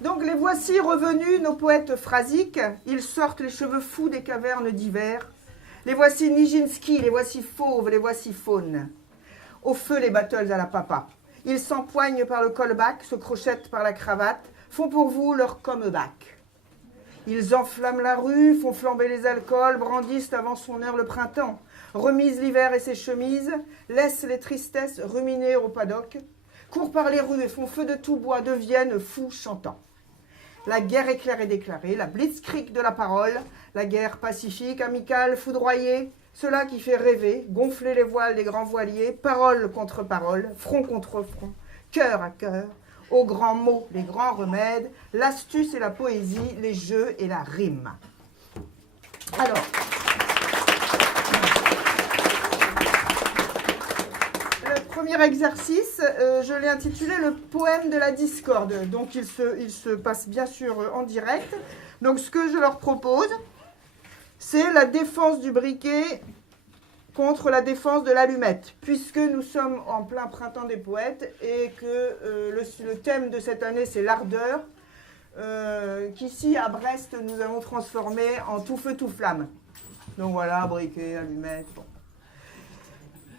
Donc les voici revenus, nos poètes phrasiques. Ils sortent les cheveux fous des cavernes d'hiver. Les voici Nijinsky, les voici fauves, les voici faunes. Au feu les battles à la papa. Ils s'empoignent par le callback, se crochettent par la cravate, font pour vous leur comeback. Ils enflamment la rue, font flamber les alcools, brandissent avant son heure le printemps, remisent l'hiver et ses chemises, laissent les tristesses ruminer au paddock, courent par les rues et font feu de tout bois, deviennent fous chantants. La guerre éclair est déclarée, la blitzkrieg de la parole, la guerre pacifique, amicale, foudroyée, cela qui fait rêver, gonfler les voiles des grands voiliers, parole contre parole, front contre front, cœur à cœur, aux grands mots, les grands remèdes, l'astuce et la poésie, les jeux et la rime. Alors, le premier exercice, je l'ai intitulé « Le poème de la discorde ». Donc, il se passe bien sûr en direct. Donc, ce que je leur propose, c'est la défense du briquet contre la défense de l'allumette, puisque nous sommes en plein printemps des poètes et que le thème de cette année, c'est l'ardeur, qu'ici, à Brest, nous allons transformer en tout feu, tout flamme. Donc voilà, briquet, allumette, bon.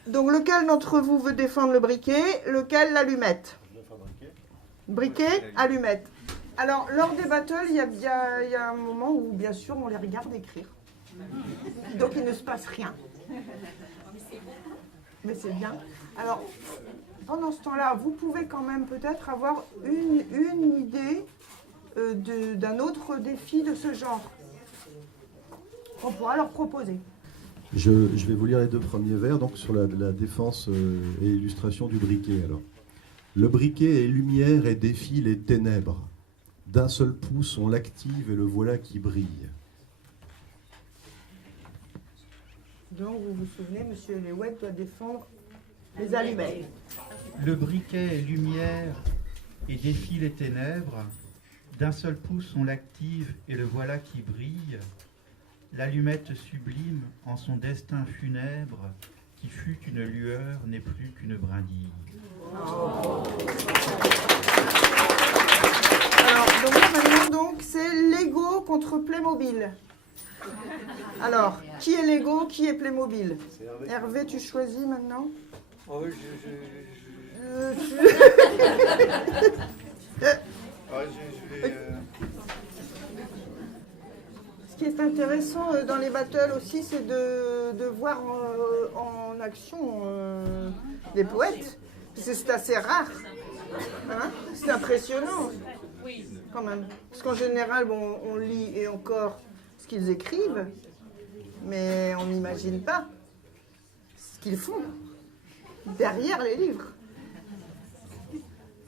Donc, lequel d'entre vous veut défendre le briquet, lequel l'allumette? Briquet, allumette. Alors, lors des battles, il y a un moment où, bien sûr, on les regarde écrire. Donc, il ne se passe rien. Mais c'est bien. Alors, pendant ce temps-là, vous pouvez quand même peut-être avoir une idée d'un autre défi de ce genre. On pourra leur proposer. Je vais vous lire les deux premiers vers donc sur la défense et illustration du briquet. Alors, le briquet est lumière et défie les ténèbres. D'un seul pouce, on l'active et le voilà qui brille. Donc, vous vous souvenez, M. Léouette doit défendre les allumettes. Le briquet est lumière et défie les ténèbres. D'un seul pouce, on l'active et le voilà qui brille. L'allumette sublime en son destin funèbre, qui fut une lueur, n'est plus qu'une brindille. Oh. Alors, donc maintenant, c'est Lego contre Playmobil. Alors, qui est Lego, qui est Playmobil? Hervé, tu choisis maintenant? Oh, Ce qui est intéressant dans les battles aussi, c'est de voir en action des poètes. C'est assez rare. Hein, c'est impressionnant, quand même. Parce qu'en général, bon, on lit et encore ce qu'ils écrivent, mais on n'imagine pas ce qu'ils font derrière les livres.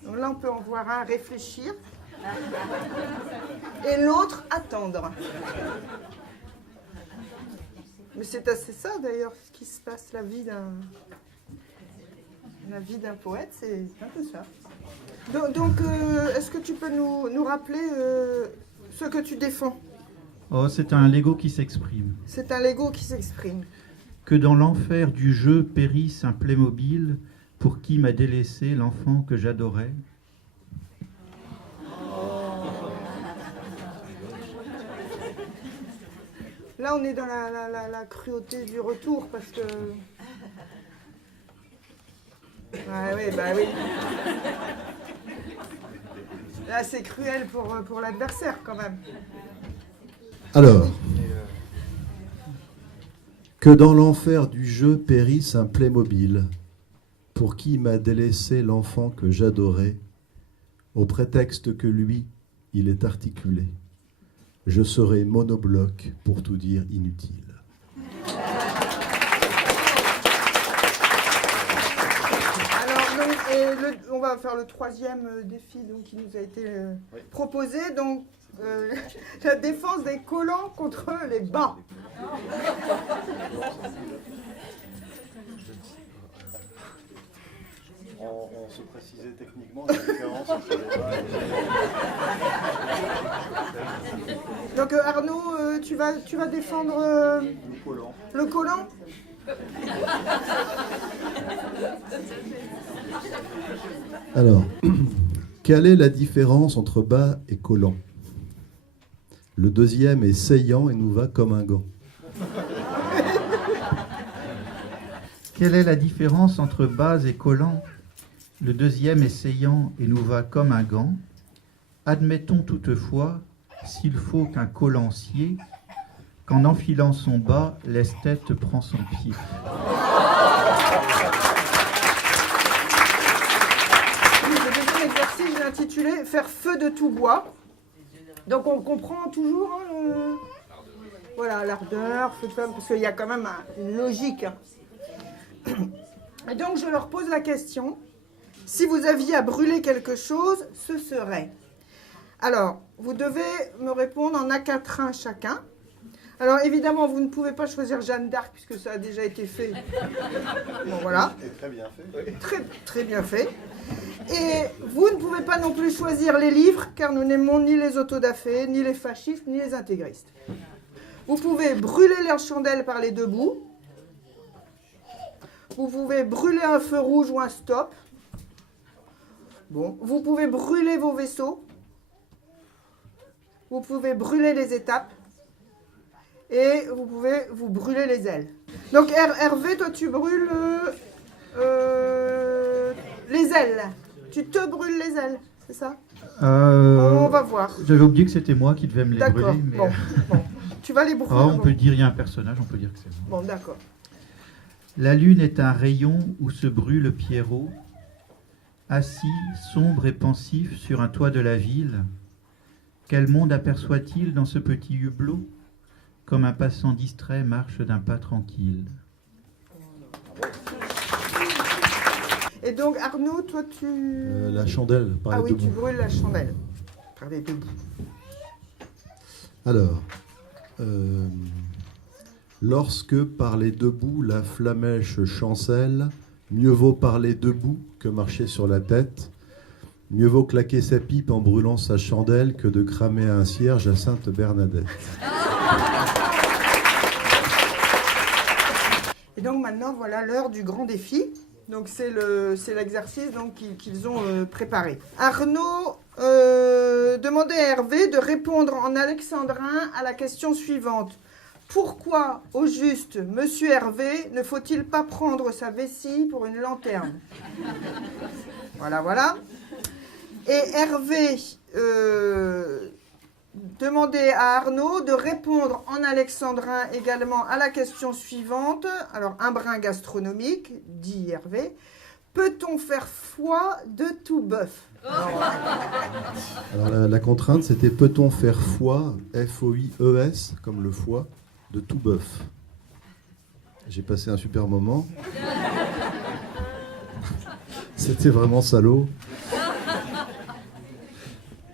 Donc là, on peut en voir un réfléchir et l'autre attendre. Mais c'est assez ça, d'ailleurs, ce qui se passe, la vie d'un poète, c'est un peu ça. Donc est-ce que tu peux nous rappeler ce que tu défends? Oh, c'est un Lego qui s'exprime. C'est un Lego qui s'exprime. Que dans l'enfer du jeu périsse un Playmobil pour qui m'a délaissé l'enfant que j'adorais. Là, on est dans la cruauté du retour, parce que... Ah oui, bah oui. Là, c'est cruel pour l'adversaire, quand même. Alors, que dans l'enfer du jeu périsse un Playmobil, pour qui m'a délaissé l'enfant que j'adorais, au prétexte que lui, il est articulé. Je serai monobloc, pour tout dire inutile. On va faire le troisième défi qui nous a été proposé. Donc, la défense des collants contre les bancs. On se précisait techniquement la différence entre les bas et Donc Arnaud, tu vas défendre le collant. Le collant. Alors, Quelle est la différence entre bas et collant? Le deuxième est saillant et nous va comme un gant. Quelle est la différence entre bas et collant? Le deuxième est saillant et nous va comme un gant. Admettons toutefois, s'il faut qu'un collant sied, qu'en enfilant son bas, l'esthète prend son pied. Le deuxième exercice, je l'ai intitulé « Faire feu de tout bois ». Donc on comprend toujours hein, voilà, l'ardeur, feu de flamme, parce qu'il y a quand même une logique. Et donc je leur pose la question, si vous aviez à brûler quelque chose, ce serait... Alors, vous devez me répondre en A4-1 chacun. Alors évidemment, vous ne pouvez pas choisir Jeanne d'Arc, puisque ça a déjà été fait. Bon voilà. Très bien fait. Très bien fait. Et vous ne pouvez pas non plus choisir les livres, car nous n'aimons ni les autodafés, ni les fascistes, ni les intégristes. Vous pouvez brûler leurs chandelles par les deux bouts. Vous pouvez brûler un feu rouge ou un stop. Bon. Vous pouvez brûler vos vaisseaux. Vous pouvez brûler les étapes. Et vous pouvez vous brûler les ailes. Donc Hervé, toi tu brûles les ailes. Tu te brûles les ailes, c'est ça? On va voir. J'avais oublié que c'était moi qui devais me les brûler. Mais... Bon. Tu vas les brûler. On peut dire, il y a un personnage, on peut dire que c'est moi. Bon, d'accord. La lune est un rayon où se brûle Pierrot, assis, sombre et pensif sur un toit de la ville. Quel monde aperçoit-il dans ce petit hublot? Comme un passant distrait marche d'un pas tranquille. Et donc Arnaud, toi tu... La chandelle, par les deux bouts. Tu brûles la chandelle, par les deux bouts. Alors, lorsque par les deux bouts la flamèche chancelle, mieux vaut parler debout que marcher sur la tête. Mieux vaut claquer sa pipe en brûlant sa chandelle que de cramer un cierge à Sainte-Bernadette. Et donc maintenant, voilà l'heure du grand défi. Donc c'est l'exercice qu'ils ont préparé. Arnaud demandait à Hervé de répondre en alexandrin à la question suivante. Pourquoi, au juste, monsieur Hervé, ne faut-il pas prendre sa vessie pour une lanterne? Voilà. Et Hervé demandait à Arnaud de répondre en alexandrin également à la question suivante. Alors, un brin gastronomique, dit Hervé. Peut-on faire foi de tout bœuf? Alors, la contrainte, c'était peut-on faire foi, F-O-I-E-S, comme le foie, de tout bœuf. J'ai passé un super moment. C'était vraiment salaud.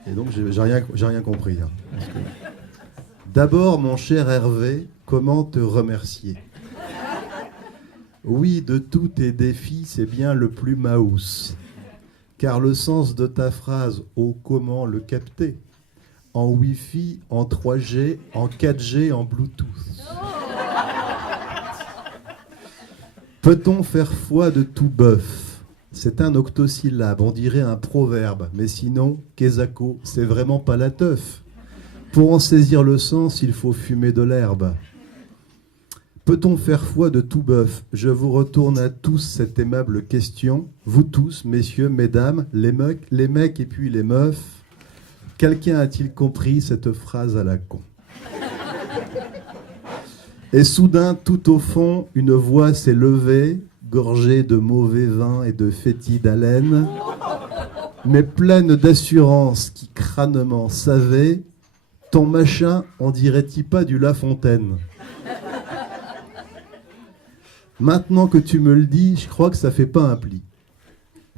Et donc, j'ai rien compris. Hein. D'abord, mon cher Hervé, comment te remercier? Oui, de tous tes défis, c'est bien le plus maous. Car le sens de ta phrase, oh, comment le capter? En Wi-Fi, en 3G, en 4G, en Bluetooth. Peut-on faire foi de tout bœuf? C'est un octosyllabe, on dirait un proverbe. Mais sinon, Kezako, c'est vraiment pas la teuf. Pour en saisir le sens, il faut fumer de l'herbe. Peut-on faire foi de tout bœuf? Je vous retourne à tous cette aimable question. Vous tous, messieurs, mesdames, les mecs et puis les meufs. Quelqu'un a-t-il compris cette phrase à la con? Et soudain, tout au fond, une voix s'est levée, gorgée de mauvais vin et de fétide haleine, mais pleine d'assurance qui crânement savait, ton machin, on dirait-il pas du La Fontaine? Maintenant que tu me le dis, je crois que ça fait pas un pli.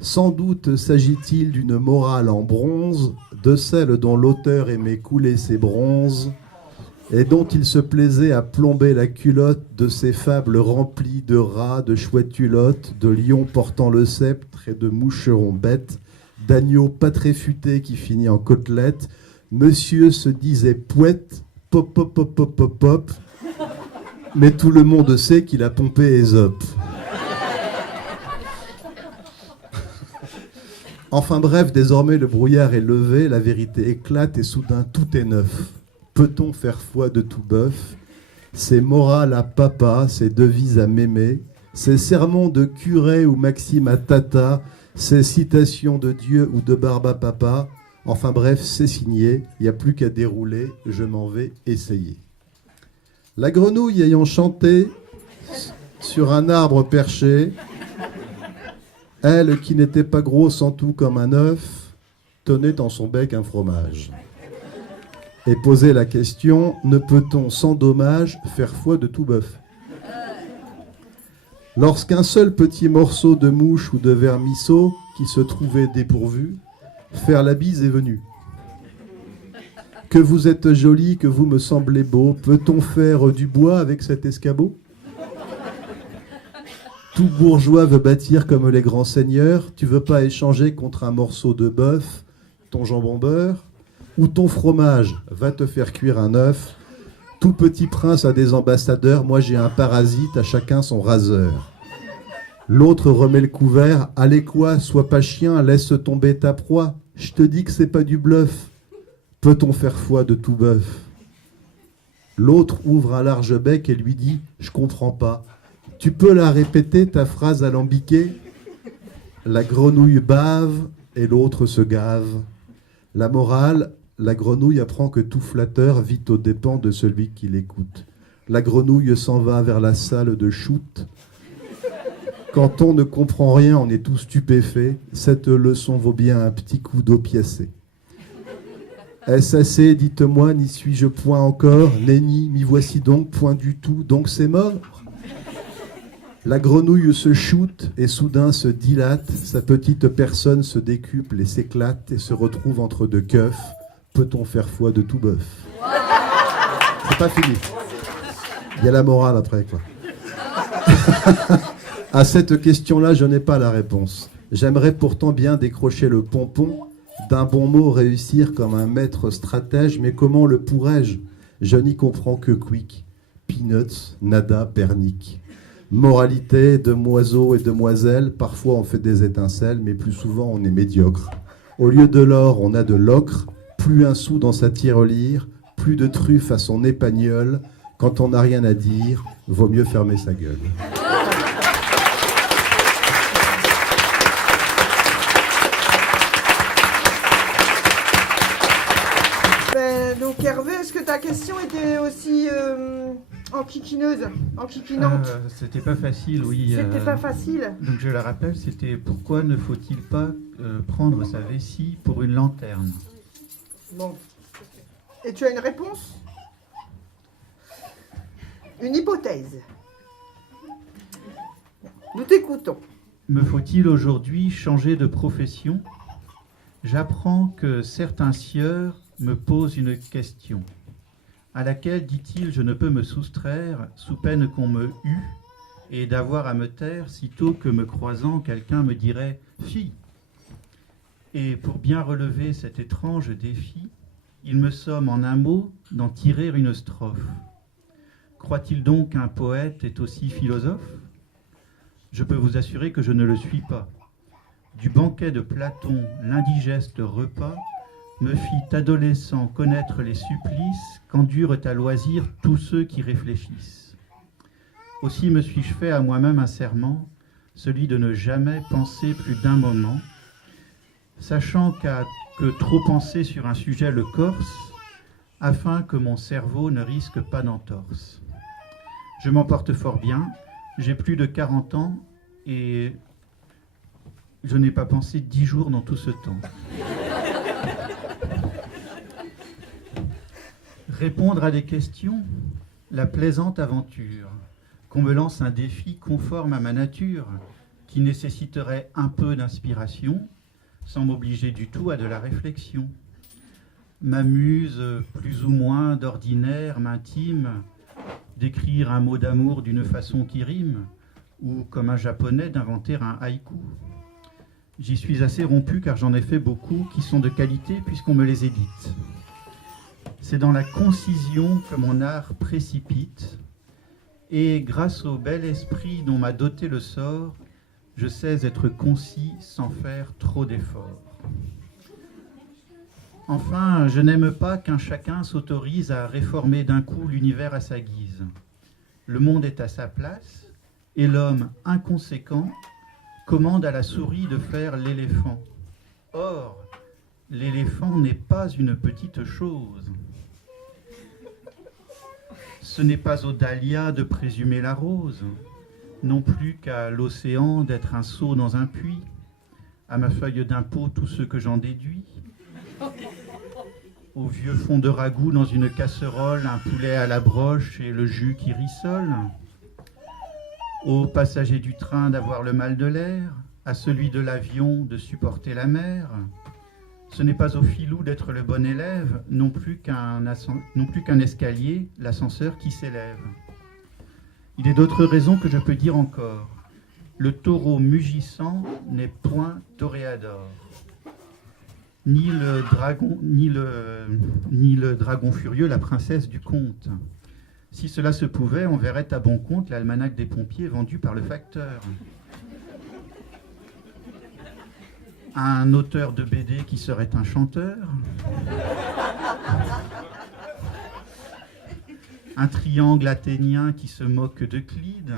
Sans doute s'agit-il d'une morale en bronze, de celle dont l'auteur aimait couler ses bronzes, et dont il se plaisait à plomber la culotte de ces fables remplies de rats, de chouettes culottes, de lions portant le sceptre et de moucherons bêtes, d'agneaux pas très futés qui finit en côtelette. Monsieur se disait pouette, pop pop pop pop pop pop, mais tout le monde sait qu'il a pompé Ésope. Enfin bref, désormais le brouillard est levé, la vérité éclate et soudain tout est neuf. Peut-on faire foi de tout bœuf? Ces morales à papa, ces devises à mémé, ces sermons de curé ou maximes à tata, ces citations de Dieu ou de Barba papa, enfin bref, c'est signé, il n'y a plus qu'à dérouler, je m'en vais essayer. La grenouille ayant chanté sur un arbre perché, elle qui n'était pas grosse en tout comme un œuf, tenait en son bec un fromage. Et posait la question, ne peut-on sans dommage faire foi de tout bœuf? Lorsqu'un seul petit morceau de mouche ou de vermisseau qui se trouvait dépourvu, faire la bise est venu. Que vous êtes joli, que vous me semblez beau, peut-on faire du bois avec cet escabeau? Tout bourgeois veut bâtir comme les grands seigneurs, tu veux pas échanger contre un morceau de bœuf, ton jambon beurre, ou ton fromage va te faire cuire un œuf. Tout petit prince a des ambassadeurs, moi j'ai un parasite, à chacun son raseur. L'autre remet le couvert, allez quoi, sois pas chien, laisse tomber ta proie, je te dis que c'est pas du bluff. Peut-on faire foi de tout bœuf? L'autre ouvre un large bec et lui dit, je comprends pas. Tu peux la répéter, ta phrase alambiquée? La grenouille bave et l'autre se gave. La morale, la grenouille apprend que tout flatteur vit aux dépens de celui qui l'écoute. La grenouille s'en va vers la salle de shoot. Quand on ne comprend rien, on est tout stupéfait. Cette leçon vaut bien un petit coup d'opiacé. Est-ce assez, dites-moi, n'y suis-je point encore? Nenni, m'y voici donc, point du tout, donc c'est mort? La grenouille se shoot et soudain se dilate, sa petite personne se décuple et s'éclate et se retrouve entre deux keufs. Peut-on faire foi de tout bœuf? C'est pas fini. Il y a la morale après, quoi. À cette question-là, je n'ai pas la réponse. J'aimerais pourtant bien décrocher le pompon, d'un bon mot réussir comme un maître stratège, mais comment le pourrais-je? Je n'y comprends que quick. Peanuts, nada, pernique. Moralité, demoiseaux et demoiselles, parfois on fait des étincelles, mais plus souvent on est médiocre. Au lieu de l'or, on a de l'ocre, plus un sou dans sa tirelire, plus de truffes à son épagnole. Quand on n'a rien à dire, vaut mieux fermer sa gueule. Donc Hervé, est-ce que ta question était aussi enquiquineuse, enquiquinante? C'était pas facile, oui. C'était pas facile. Donc je la rappelle, c'était pourquoi ne faut-il pas prendre sa vessie pour une lanterne? Bon. Et tu as une réponse? Une hypothèse. Nous t'écoutons. Me faut-il aujourd'hui changer de profession? J'apprends que certains sieurs me posent une question, à laquelle, dit-il, je ne peux me soustraire, sous peine qu'on me hue, et d'avoir à me taire, sitôt que me croisant, quelqu'un me dirait « Fi ». Et pour bien relever cet étrange défi, il me somme en un mot d'en tirer une strophe. Croit-il donc qu'un poète est aussi philosophe? Je peux vous assurer que je ne le suis pas. Du banquet de Platon, l'indigeste repas me fit adolescent connaître les supplices qu'endurent à loisir tous ceux qui réfléchissent. Aussi me suis-je fait à moi-même un serment, celui de ne jamais penser plus d'un moment, sachant que trop penser sur un sujet le corse, afin que mon cerveau ne risque pas d'entorse. Je m'en porte fort bien, j'ai plus de 40 ans et je n'ai pas pensé 10 jours dans tout ce temps. Répondre à des questions, la plaisante aventure, qu'on me lance un défi conforme à ma nature, qui nécessiterait un peu d'inspiration, sans m'obliger du tout à de la réflexion. M'amuse plus ou moins d'ordinaire, m'intime, d'écrire un mot d'amour d'une façon qui rime, ou comme un japonais d'inventer un haïku. J'y suis assez rompu car j'en ai fait beaucoup qui sont de qualité puisqu'on me les édite. C'est dans la concision que mon art précipite, et grâce au bel esprit dont m'a doté le sort, Je sais être concis sans faire trop d'efforts. Enfin, je n'aime pas qu'un chacun s'autorise à réformer d'un coup l'univers à sa guise. Le monde est à sa place, et l'homme inconséquent commande à la souris de faire l'éléphant. Or, l'éléphant n'est pas une petite chose. Ce n'est pas aux dahlias de présumer la rose, non plus qu'à l'océan d'être un seau dans un puits, à ma feuille d'impôt tout ce que j'en déduis, au vieux fond de ragoût dans une casserole, un poulet à la broche et le jus qui rissole, aux passagers du train d'avoir le mal de l'air, à celui de l'avion de supporter la mer. Ce n'est pas au filou d'être le bon élève, non plus qu'un escalier, l'ascenseur qui s'élève. Il est d'autres raisons que je peux dire encore. Le taureau mugissant n'est point toréador, ni le dragon furieux, la princesse du conte. Si cela se pouvait, on verrait à bon compte l'almanach des pompiers vendu par le facteur. Un auteur de BD qui serait un chanteur. Un triangle athénien qui se moque d'Euclide.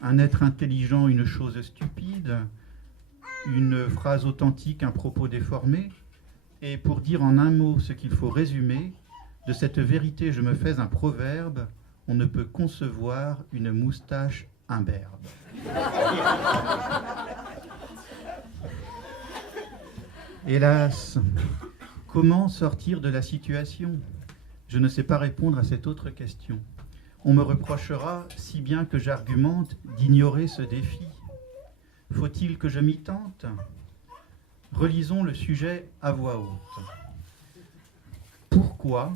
Un être intelligent, une chose stupide. Une phrase authentique, un propos déformé. Et pour dire en un mot ce qu'il faut résumer, de cette vérité je me fais un proverbe, on ne peut concevoir une moustache imberbe. Hélas, comment sortir de la situation? Je ne sais pas répondre à cette autre question. On me reprochera, si bien que j'argumente, d'ignorer ce défi. Faut-il que je m'y tente? Relisons le sujet à voix haute. Pourquoi?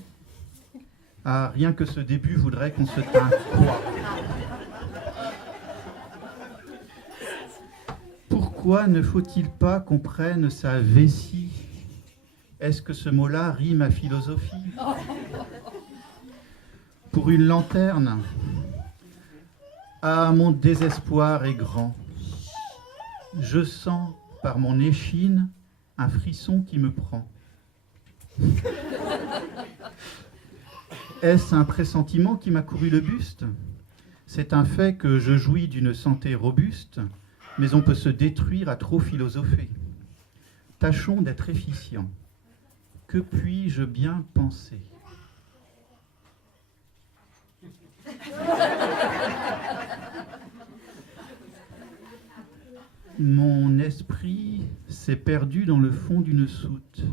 Ah, rien que ce début voudrait qu'on se tinte. Quoi? Pourquoi ne faut-il pas qu'on prenne sa vessie? Est-ce que ce mot-là rime à philosophie? Pour une lanterne? Ah, mon désespoir est grand. Je sens par mon échine un frisson qui me prend. Est-ce un pressentiment qui m'a couru le buste? C'est un fait que je jouis d'une santé robuste, mais on peut se détruire à trop philosopher. Tâchons d'être efficients. Que puis-je bien penser? Mon esprit s'est perdu dans le fond d'une soute.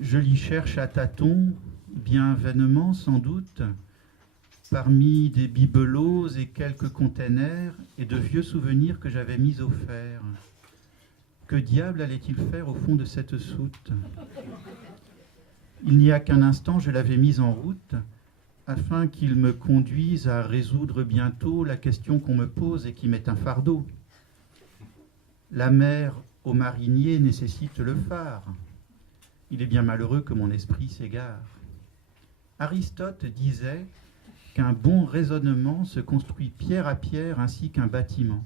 Je l'y cherche à tâtons, bien vainement sans doute, parmi des bibelots et quelques containers et de vieux souvenirs que j'avais mis au fer. Que diable allait-il faire au fond de cette soute? Il n'y a qu'un instant, je l'avais mise en route, afin qu'il me conduise à résoudre bientôt la question qu'on me pose et qui m'est un fardeau. La mer au marinier nécessite le phare. Il est bien malheureux que mon esprit s'égare. Aristote disait qu'un bon raisonnement se construit pierre à pierre ainsi qu'un bâtiment.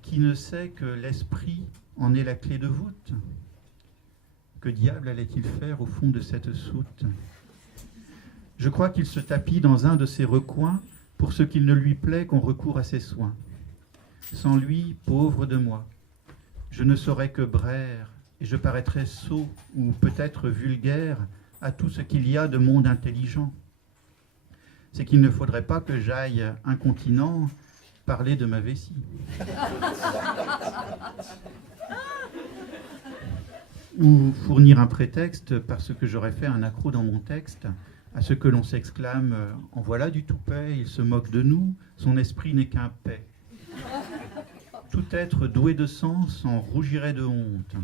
Qui ne sait que l'esprit en est la clé de voûte? Que diable allait-il faire au fond de cette soute? Je crois qu'il se tapit dans un de ses recoins pour ce qu'il ne lui plaît qu'on recourt à ses soins. Sans lui, pauvre de moi, je ne saurais que braire et je paraîtrais sot ou peut-être vulgaire à tout ce qu'il y a de monde intelligent. C'est qu'il ne faudrait pas que j'aille incontinent parler de ma vessie. Ou fournir un prétexte parce que j'aurais fait un accroc dans mon texte à ce que l'on s'exclame « En voilà du toupet, il se moque de nous, son esprit n'est qu'un paix. » Tout être doué de sens en rougirait de honte.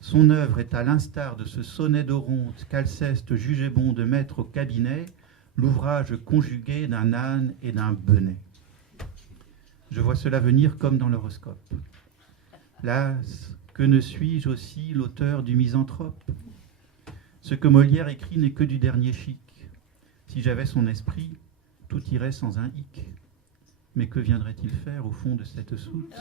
Son œuvre est à l'instar de ce sonnet d'Oronte qu'Alceste jugeait bon de mettre au cabinet, l'ouvrage conjugué d'un âne et d'un benêt. Je vois cela venir comme dans l'horoscope. Las, que ne suis-je aussi l'auteur du misanthrope? Ce que Molière écrit n'est que du dernier chic. Si j'avais son esprit, tout irait sans un hic. Mais que viendrait-il faire au fond de cette soute?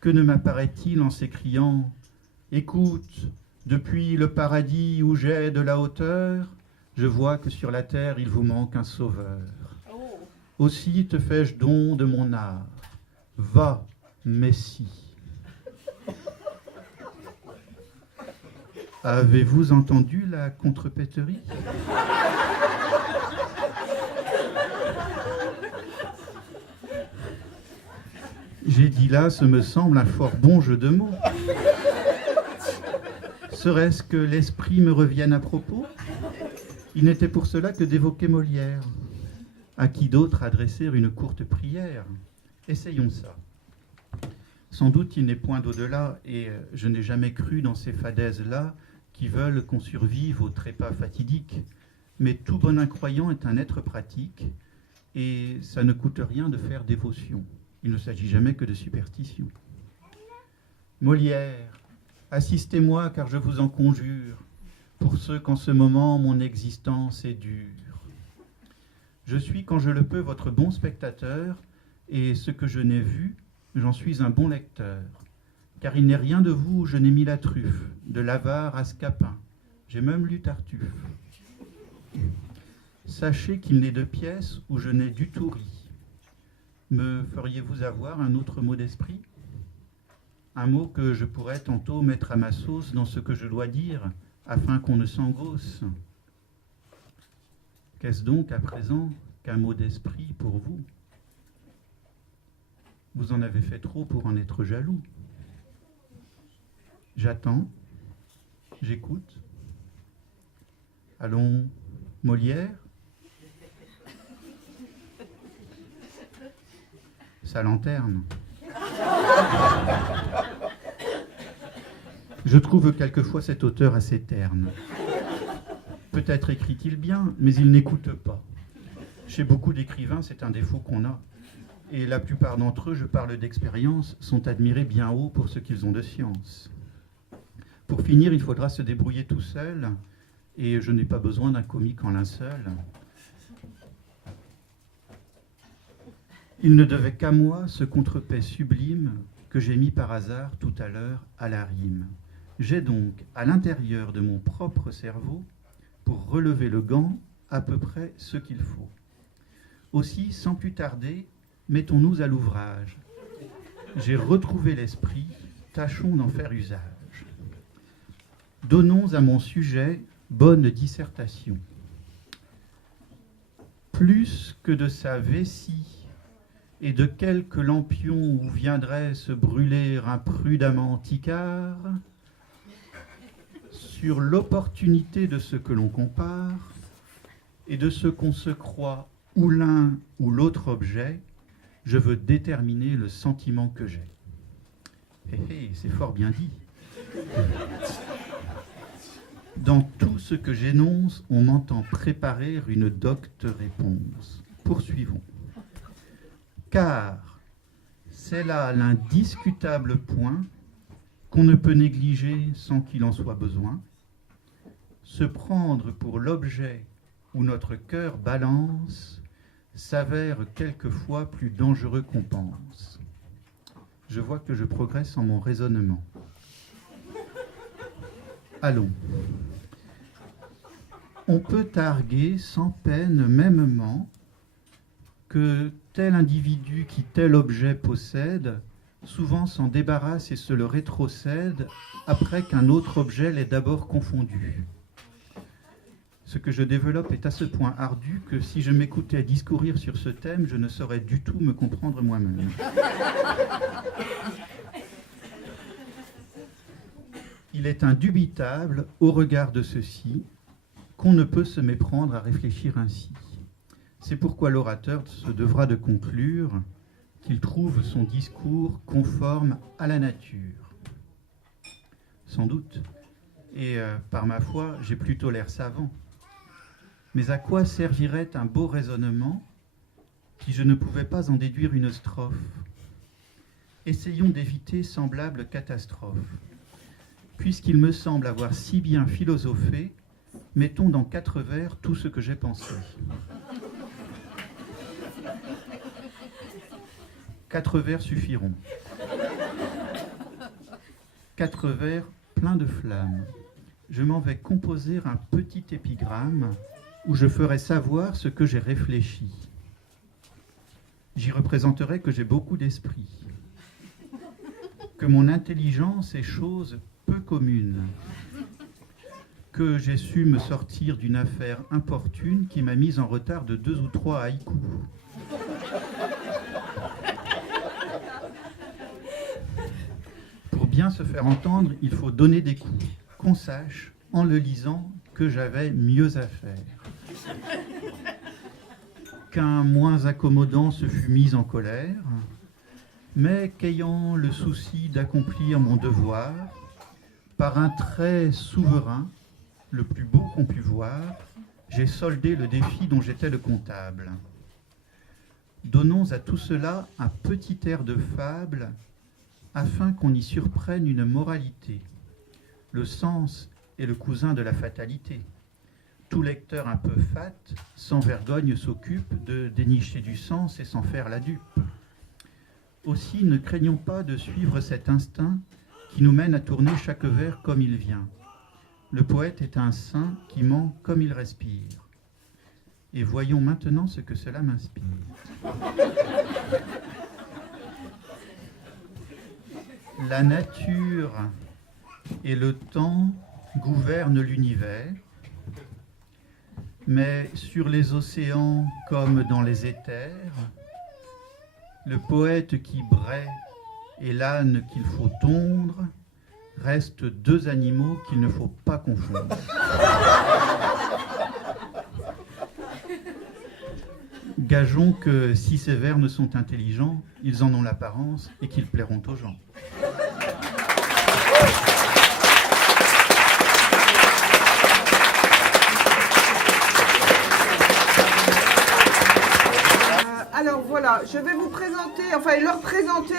Que ne m'apparaît-il en s'écriant « Écoute, depuis le paradis où j'ai de la hauteur, je vois que sur la terre il vous manque un sauveur. Aussi te fais-je don de mon art. Va, Messie. » Avez-vous entendu la contrepéterie? J'ai dit là, ce me semble un fort bon jeu de mots. Serait-ce que l'esprit me revienne à propos? Il n'était pour cela que d'évoquer Molière. À qui d'autre adresser une courte prière? Essayons ça. Sans doute il n'est point d'au-delà, et je n'ai jamais cru dans ces fadaises-là qui veulent qu'on survive au trépas fatidique. Mais tout bon incroyant est un être pratique, et ça ne coûte rien de faire dévotion. Il ne s'agit jamais que de superstition. Molière, assistez-moi car je vous en conjure, pour ceux qu'en ce moment mon existence est dure. Je suis, quand je le peux, votre bon spectateur, et ce que je n'ai vu, j'en suis un bon lecteur. Car il n'est rien de vous où je n'ai mis la truffe, de l'avare à Scapin. J'ai même lu Tartuffe. Sachez qu'il n'est de pièces où je n'ai du tout ri. Me feriez-vous avoir un autre mot d'esprit? Un mot que je pourrais tantôt mettre à ma sauce dans ce que je dois dire, afin qu'on ne s'engrosse. Qu'est-ce donc à présent qu'un mot d'esprit pour vous? Vous en avez fait trop pour en être jaloux. J'attends, j'écoute. Allons, Molière? Sa lanterne. Je trouve quelquefois cet auteur assez terne. Peut-être écrit-il bien, mais il n'écoute pas. Chez beaucoup d'écrivains, c'est un défaut qu'on a. Et la plupart d'entre eux, je parle d'expérience, sont admirés bien haut pour ce qu'ils ont de science. Pour finir, il faudra se débrouiller tout seul, et je n'ai pas besoin d'un comique en linceul. Il ne devait qu'à moi ce contrepès sublime que j'ai mis par hasard tout à l'heure à la rime. J'ai donc, à l'intérieur de mon propre cerveau, pour relever le gant, à peu près ce qu'il faut. Aussi, sans plus tarder, mettons-nous à l'ouvrage. J'ai retrouvé l'esprit, tâchons d'en faire usage. Donnons à mon sujet bonne dissertation. Plus que de sa vessie et de quelques lampions où viendrait se brûler imprudemment Ticard, sur l'opportunité de ce que l'on compare et de ce qu'on se croit ou l'un ou l'autre objet, je veux déterminer le sentiment que j'ai. C'est fort bien dit. Dans tout ce que j'énonce, on m'entend préparer une docte réponse. Poursuivons. Car c'est là l'indiscutable point qu'on ne peut négliger sans qu'il en soit besoin. Se prendre pour l'objet où notre cœur balance s'avère quelquefois plus dangereux qu'on pense. Je vois que je progresse en mon raisonnement. Allons. On peut arguer sans peine mêmement que tel individu qui tel objet possède souvent s'en débarrasse et se le rétrocède après qu'un autre objet l'ait d'abord confondu. Ce que je développe est à ce point ardu que si je m'écoutais discourir sur ce thème, je ne saurais du tout me comprendre moi-même. Il est indubitable, au regard de ceci, qu'on ne peut se méprendre à réfléchir ainsi. C'est pourquoi l'orateur se devra de conclure qu'il trouve son discours conforme à la nature. Sans doute, et par ma foi, j'ai plutôt l'air savant. Mais à quoi servirait un beau raisonnement si je ne pouvais pas en déduire une strophe? Essayons d'éviter semblable catastrophe. Puisqu'il me semble avoir si bien philosophé, mettons dans 4 vers tout ce que j'ai pensé. 4 vers suffiront. 4 vers pleins de flammes. Je m'en vais composer un petit épigramme où je ferai savoir ce que j'ai réfléchi. J'y représenterai que j'ai beaucoup d'esprit, que mon intelligence est chose peu commune, que j'ai su me sortir d'une affaire importune qui m'a mise en retard de 2 ou 3 haïkus. Pour bien se faire entendre, il faut donner des coups, qu'on sache, en le lisant, que j'avais mieux à faire. Qu'un moins accommodant se fût mis en colère, mais qu'ayant le souci d'accomplir mon devoir, par un trait souverain, le plus beau qu'on pût voir, j'ai soldé le défi dont j'étais le comptable. Donnons à tout cela un petit air de fable, afin qu'on y surprenne une moralité. Le sens est le cousin de la fatalité. Tout lecteur un peu fat, sans vergogne, s'occupe de dénicher du sens et s'en faire la dupe. Aussi, ne craignons pas de suivre cet instinct qui nous mène à tourner chaque vers comme il vient. Le poète est un saint qui ment comme il respire. Et voyons maintenant ce que cela m'inspire. La nature et le temps gouvernent l'univers, mais sur les océans comme dans les éthers, le poète qui braie et l'âne qu'il faut tondre restent 2 animaux qu'il ne faut pas confondre. Gageons que si ces vers ne sont intelligents, ils en ont l'apparence et qu'ils plairont aux gens. Alors voilà, je vais vous présenter, enfin leur présenter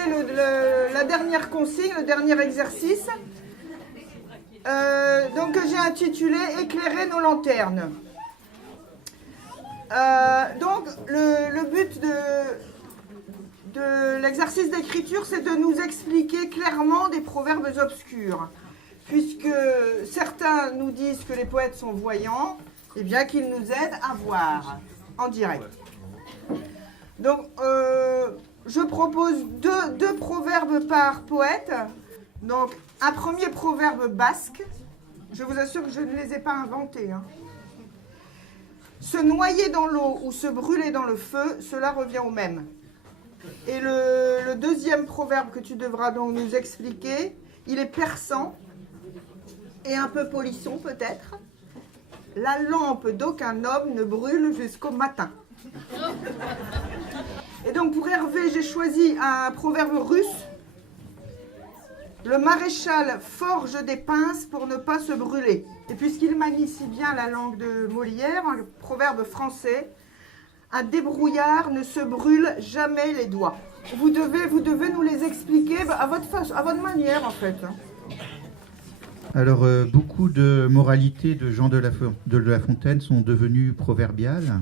la dernière consigne, le dernier exercice. Donc que j'ai intitulé « Éclairer nos lanternes ». Donc le but de l'exercice d'écriture, c'est de nous expliquer clairement des proverbes obscurs. Puisque certains nous disent que les poètes sont voyants, et bien qu'ils nous aident à voir en direct. Donc, je propose deux proverbes par poète. Donc, un premier proverbe basque. Je vous assure que je ne les ai pas inventés. Se noyer dans l'eau ou se brûler dans le feu, cela revient au même. Et le deuxième proverbe que tu devras donc nous expliquer, il est persan et un peu polisson peut-être. La lampe d'aucun homme ne brûle jusqu'au matin. Et donc pour Hervé, j'ai choisi un proverbe russe. Le maréchal forge des pinces pour ne pas se brûler. Et puisqu'il manie si bien la langue de Molière, un proverbe français, un débrouillard ne se brûle jamais les doigts. Vous devez nous les expliquer à votre manière en fait. Alors, beaucoup de moralités de Jean de La Fontaine sont devenues proverbiales.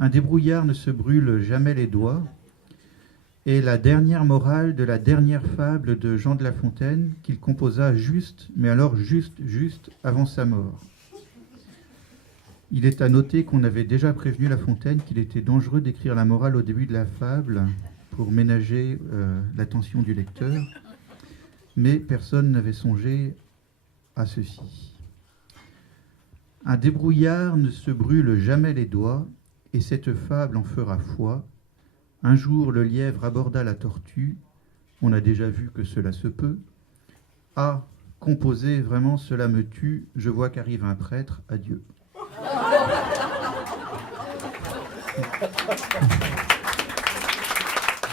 Un débrouillard ne se brûle jamais les doigts. Et la dernière morale de la dernière fable de Jean de La Fontaine qu'il composa juste, mais alors juste avant sa mort. Il est à noter qu'on avait déjà prévenu La Fontaine qu'il était dangereux d'écrire la morale au début de la fable pour ménager l'attention du lecteur, mais personne n'avait songé à ceci. Un débrouillard ne se brûle jamais les doigts, et cette fable en fera foi. Un jour, le lièvre aborda la tortue. On a déjà vu que cela se peut. Ah, composer, vraiment, cela me tue. Je vois qu'arrive un prêtre. Adieu.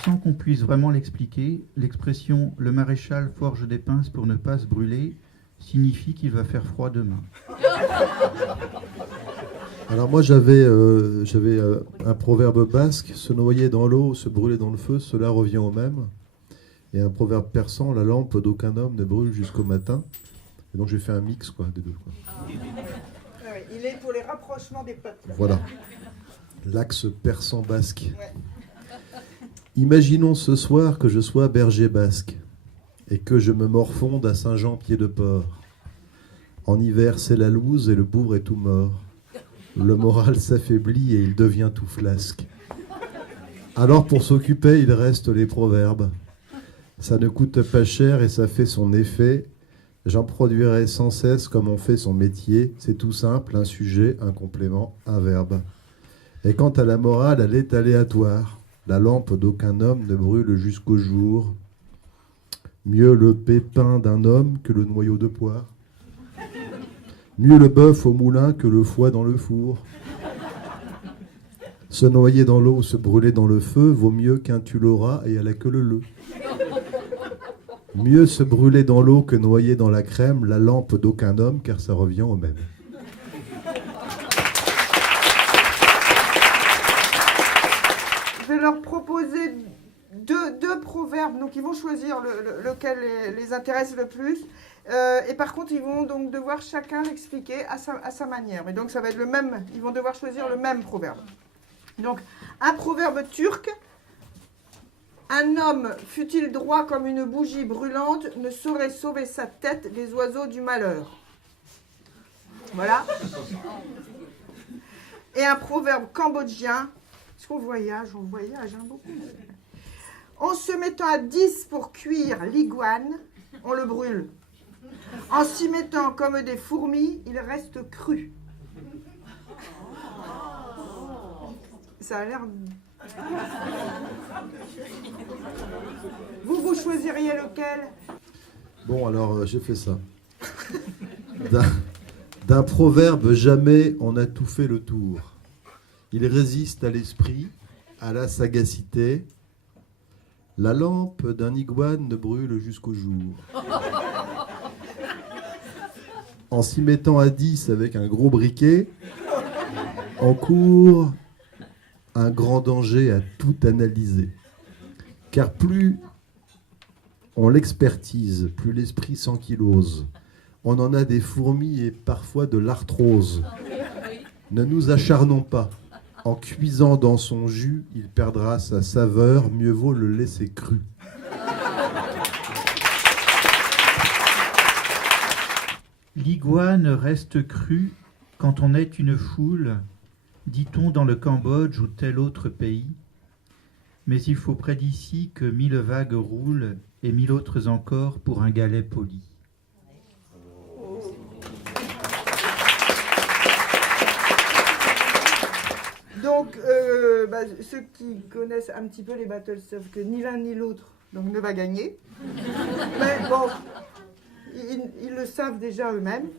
Sans qu'on puisse vraiment l'expliquer, l'expression « le maréchal forge des pinces pour ne pas se brûler » signifie qu'il va faire froid demain. Alors moi j'avais un proverbe basque, se noyer dans l'eau, se brûler dans le feu, cela revient au même. Et un proverbe persan, la lampe d'aucun homme ne brûle jusqu'au matin. Et donc j'ai fait un mix des deux. Il est pour les rapprochements des peuples. Voilà, l'axe persan basque. Ouais. Imaginons ce soir que je sois berger basque et que je me morfonde à Saint-Jean-Pied-de-Port. En hiver, c'est la louse et le bourg est tout mort. Le moral s'affaiblit et il devient tout flasque. Alors pour s'occuper, il reste les proverbes. Ça ne coûte pas cher et ça fait son effet. J'en produirai sans cesse comme on fait son métier. C'est tout simple, un sujet, un complément, un verbe. Et quant à la morale, elle est aléatoire. La lampe d'aucun homme ne brûle jusqu'au jour. Mieux le pépin d'un homme que le noyau de poire. Mieux le bœuf au moulin que le foie dans le four. Se noyer dans l'eau ou se brûler dans le feu vaut mieux qu'un tu l'auras et à la queue leu. Mieux se brûler dans l'eau que noyer dans la crème, la lampe d'aucun homme, car ça revient au même. Je vais leur proposer deux proverbes, donc ils vont choisir lequel les intéresse le plus. Et par contre, ils vont donc devoir chacun l'expliquer à sa manière. Et donc ça va être le même, ils vont devoir choisir le même proverbe. Donc, un proverbe turc. Un homme, fût-il droit comme une bougie brûlante, ne saurait sauver sa tête des oiseaux du malheur. Voilà. Et un proverbe cambodgien. Est-ce qu'on voyage? On voyage beaucoup. En se mettant à 10 pour cuire l'iguane, on le brûle. En s'y mettant comme des fourmis, il reste cru. Ça a l'air... Vous choisiriez lequel? Bon, alors j'ai fait ça. D'un proverbe, jamais on a tout fait le tour. Il résiste à l'esprit, à la sagacité. La lampe d'un iguane ne brûle jusqu'au jour. En s'y mettant à 10 avec un gros briquet, on court un grand danger à tout analyser. Car plus on l'expertise, plus l'esprit s'ankylose. On en a des fourmis et parfois de l'arthrose. Ne nous acharnons pas. En cuisant dans son jus, il perdra sa saveur. Mieux vaut le laisser cru. L'iguane reste crue quand on est une foule, dit-on dans le Cambodge ou tel autre pays. Mais il faut près d'ici que 1000 vagues roulent et 1000 autres encore pour un galet poli. Donc, ceux qui connaissent un petit peu les battles savent que ni l'un ni l'autre donc, ne va gagner. Mais bon, ils le savent déjà eux-mêmes.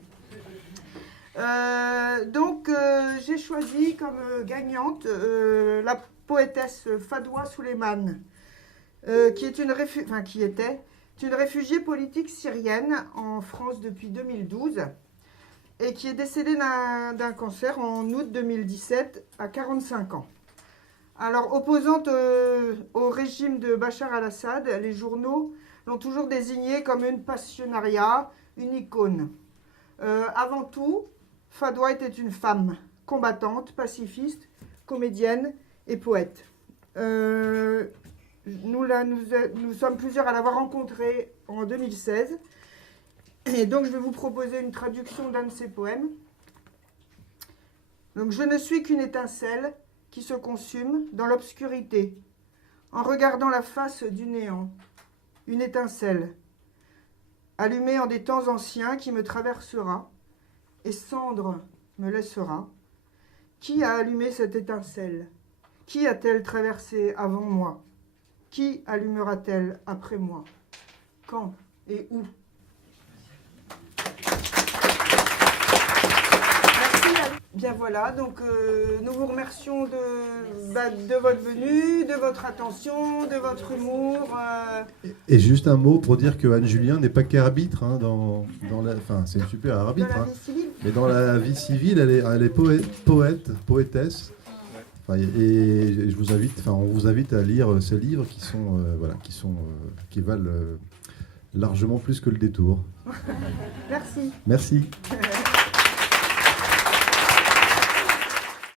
J'ai choisi comme gagnante la poétesse Fadwa Souleymane, qui était une réfugiée politique syrienne en France depuis 2012 et qui est décédée d'un cancer en août 2017 à 45 ans. Alors, opposante au régime de Bachar al-Assad, les journaux l'ont toujours désignée comme une passionnariat, une icône. Avant tout, Fadwa était une femme combattante, pacifiste, comédienne et poète. Nous sommes plusieurs à l'avoir rencontrée en 2016. Et donc, je vais vous proposer une traduction d'un de ses poèmes. Donc, je ne suis qu'une étincelle qui se consume dans l'obscurité, en regardant la face du néant. Une étincelle, allumée en des temps anciens qui me traversera, et cendre me laissera. Qui a allumé cette étincelle? Qui a-t-elle traversé avant moi? Qui allumera-t-elle après moi? Quand et où? Bien voilà, donc nous vous remercions de votre venue, de votre attention, de votre humour. Et juste un mot pour dire que Anne Julien n'est pas qu'arbitre c'est une super arbitre. Dans la vie civile. Mais dans la vie civile, elle est poétesse. Et on vous invite à lire ces livres qui valent largement plus que le détour. Merci. Merci.